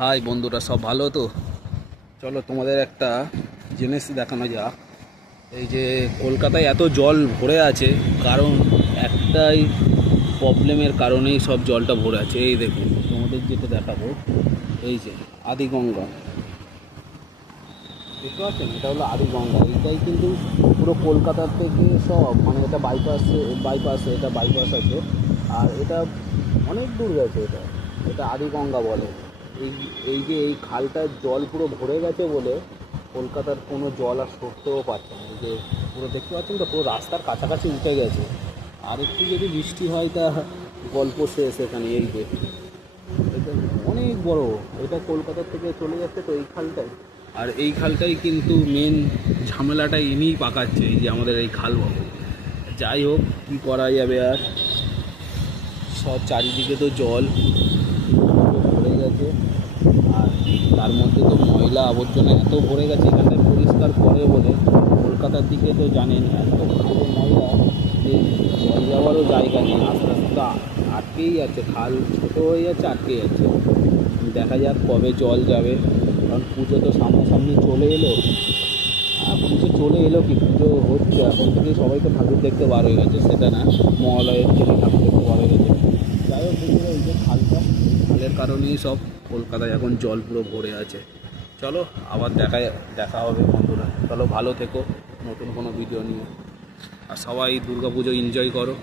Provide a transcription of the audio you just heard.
High বন্ধুরা, সব ভালো তো? চলো তোমাদের একটা জিনিস দেখানো যাক। এই যে কলকাতায় এত জল ভরে আছে, কারণ একটাই প্রবলেমের কারণেই সব জলটা ভরে আছে। এই দেখুন, তোমাদের যেটা দেখাবো, এই যে আদিগঙ্গা দেখতে পাচ্ছেন, এটা হলো আদিগঙ্গা। এইটাই কিন্তু পুরো কলকাতা থেকে সব, মানে এটা এটা বাইপাস আছে। আর এটা অনেক দূর গেছে। এটা আদিগঙ্গা বলে। এই এই যে এই খালটার জল পুরো ভরে গেছে বলে কলকাতার কোনো জল আর সরতেও পারছে না। এই যে পুরো দেখতে পাচ্ছেন তো, পুরো রাস্তার কাছাকাছি উঠে গেছে। আর একটু যদি বৃষ্টি হয় তা গল্প শেষ এখানে। এই যে এটা অনেক বড়, এটা কলকাতা থেকে চলে যাচ্ছে তো এই খালটায়। আর এই খালটাই কিন্তু মেন ঝামেলাটা ইনিই পাকাচ্ছে, এই যে আমাদের এই খাল বাবু। যাই হোক, কী করা যাবে আর, সব চারিদিকে তো জল ভরে গেছে। আর তার মধ্যে তো ময়লা আবর্জনা এত ভরে গেছে, এখানটায় পরিষ্কার করে বলে। কলকাতার দিকে তো জানেন এত খালে ময়লা যে জল যাওয়ারও জায়গা নেই। আস্তে আস্তে তো আটকেই যাচ্ছে, খাল ছোটো হয়ে যাচ্ছে, আটকে যাচ্ছে। দেখা যাক কবে জল যাবে, কারণ পুজো তো সামনাসামনি চলে এলো। পুজো চলে এলো কি, পুজো হচ্ছে এখন থেকেই, সবাই তো ঠাকুর দেখতে বার হয়ে গেছে, সেটা না মহালয়ের থেকে ঠাকুর দেখতে বার হয়ে গেছে। যাই হোক বন্ধুরা, এই যে খালের কারণেই সব কলকাতায় এখন জল পুরো ভরে আছে। চলো আবার দেখা হবে বন্ধুরা। চলো, ভালো থেকো নতুন কোনো ভিডিও নিয়ে। আর সবাই দুর্গা পুজো এনজয় করো।